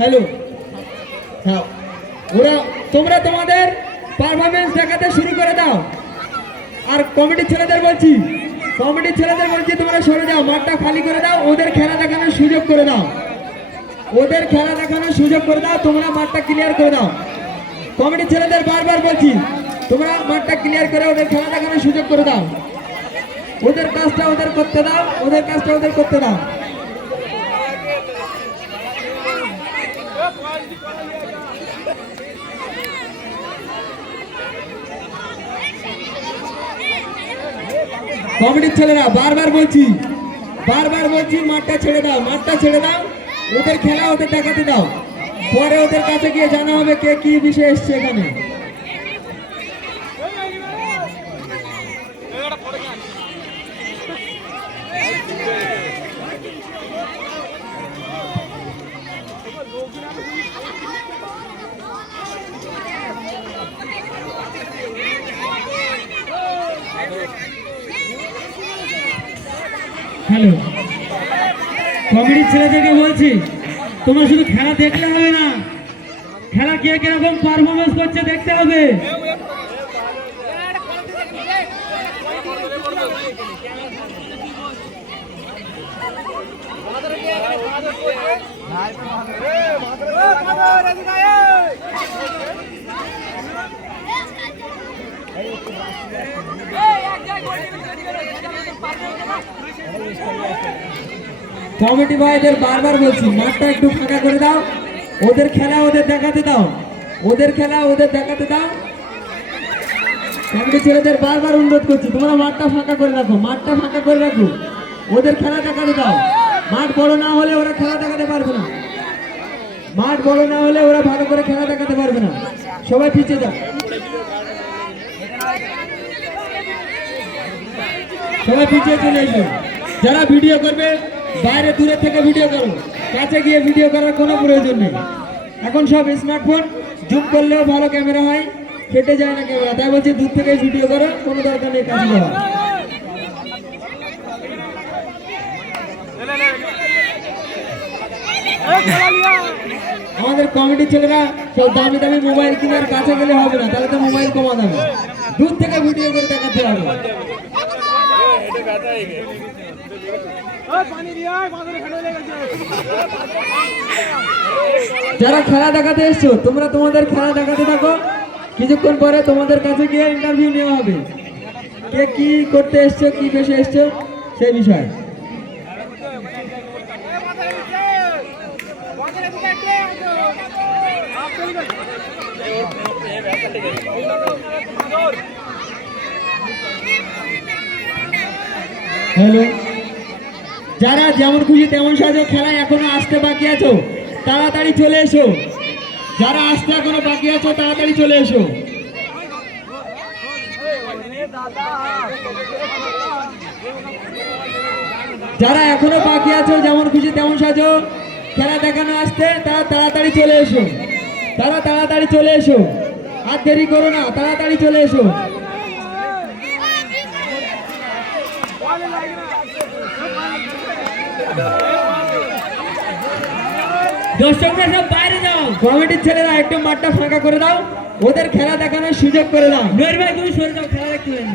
Hello, হ্যাঁ, ওরা তোমরা তোমাদের পারফরমেন্স দেখাতে শুরু করে দাও। আর কমিটির ছেলেদের বলছি তোমরা সরে যাও, মাঠটা খালি করে দাও, ওদের খেলা দেখানোর সুযোগ করে দাও, তোমরা মাঠটা ক্লিয়ার করে দাও। কমিটির ছেলেদের বারবার বলছি তোমরা মাঠটা ক্লিয়ার করে ওদের খেলা দেখানোর সুযোগ করে দাও, ওদের কাজটা ওদের করতে দাও। কমিটির ছেলেরা বারবার বলছি মাঠটা ছেড়ে দাও, ওদের খেলা ওদের দেখাতে দাও, পরে ওদের কাছে গিয়ে জানা হবে কে কি বিষয়ে এসছে এখানে। হ্যালো, কমিটির ছেলেদেরকে বলছি তোমরা শুধু খেলা দেখলে হবে না, খেলা কে কিরকম পারফরমেন্স করছে দেখতে হবে। কমিটি ভাইদের বারবার বলছি মাঠটা একটু ফাঁকা করে দাও, ওদের খেলা ওদের দেখাতে দাও। কমিটি ছেলেদের বারবার অনুরোধ করছি তোমরা মাঠটা ফাঁকা করে রাখো, ওদের খেলা দেখাতে দাও। মাঠ বড় না হলে ওরা খেলা দেখাতে পারবে না, ভালো করে খেলা দেখাতে পারবে না। সবাই পিছিয়ে যাও, চলে এসো। যারা ভিডিও করবে বাইরে দূরে থেকে ভিডিও করো, কাছে গিয়ে ভিডিও করার কোনো প্রয়োজন নেই। এখন সব স্মার্টফোন, জুম করলেও ভালো ক্যামেরা হয়, কেটে যায় না ক্যামেরা, তাই বলছি দূর থেকে ভিডিও করো, কোনো দরকার নেই কাছে যাওয়া। আমাদের কমিটির ছেলেরা সব দামি মোবাইল কেনার কাছে গেলে হবে না, তাহলে তো মোবাইল কমা যাবে, দূর থেকে ভিডিও করে দেখাতে হবে। যারা খেলা দেখাতে এসছো তোমরা তোমাদের খেলা দেখাতে থাকো, কিছুক্ষণ পরে তোমাদের কাছে গিয়ে ইন্টারভিউ নেওয়া হবে, কে কি করতে এসছো, কি পেশে এসছো সেই বিষয়ে। হ্যালো, যারা যেমন খুশি তেমন সাজো, খেলা এখনো আসতে বাকি আছো তাড়াতাড়ি চলে এসো, যারা আসতে এখনো বাকি আছো তাড়াতাড়ি চলে এসো। যারা এখনো বাকি আছো যেমন খুশি তেমন সাজো, খেলা দেখানো আসতে তারা তাড়াতাড়ি চলে এসো, আর দেরি করো না, তাড়াতাড়ি চলে এসো। দর্শকরা সব বাইরে যাও, কমিটির ছেলেরা একটু মাঠটা ফাঁকা করে দাও, ওদের খেলা দেখানোর সুযোগ করে দাও। নৈর ভাই তুমি সরে যাও, খেলা দেখতে পারেন।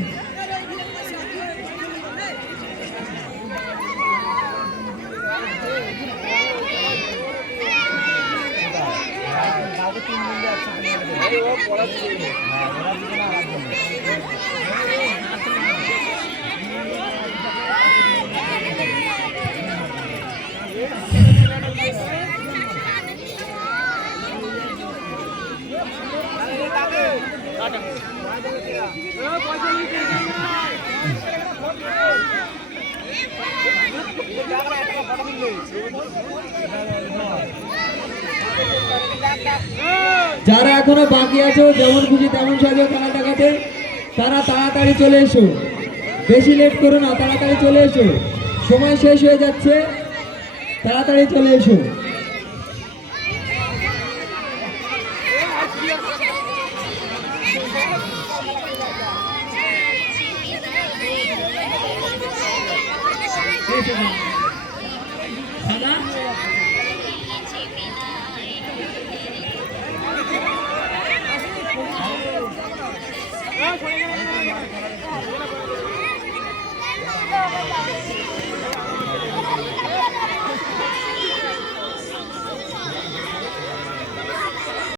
যারা এখনো বাকি আছো যেমন খুশি তেমন সাজো খেলা দেখাতে, তারা তাড়াতাড়ি চলে এসো, বেশি লেট করো না, তাড়াতাড়ি চলে এসো, সময় শেষ হয়ে যাচ্ছে, তাড়াতাড়ি চলে এসো।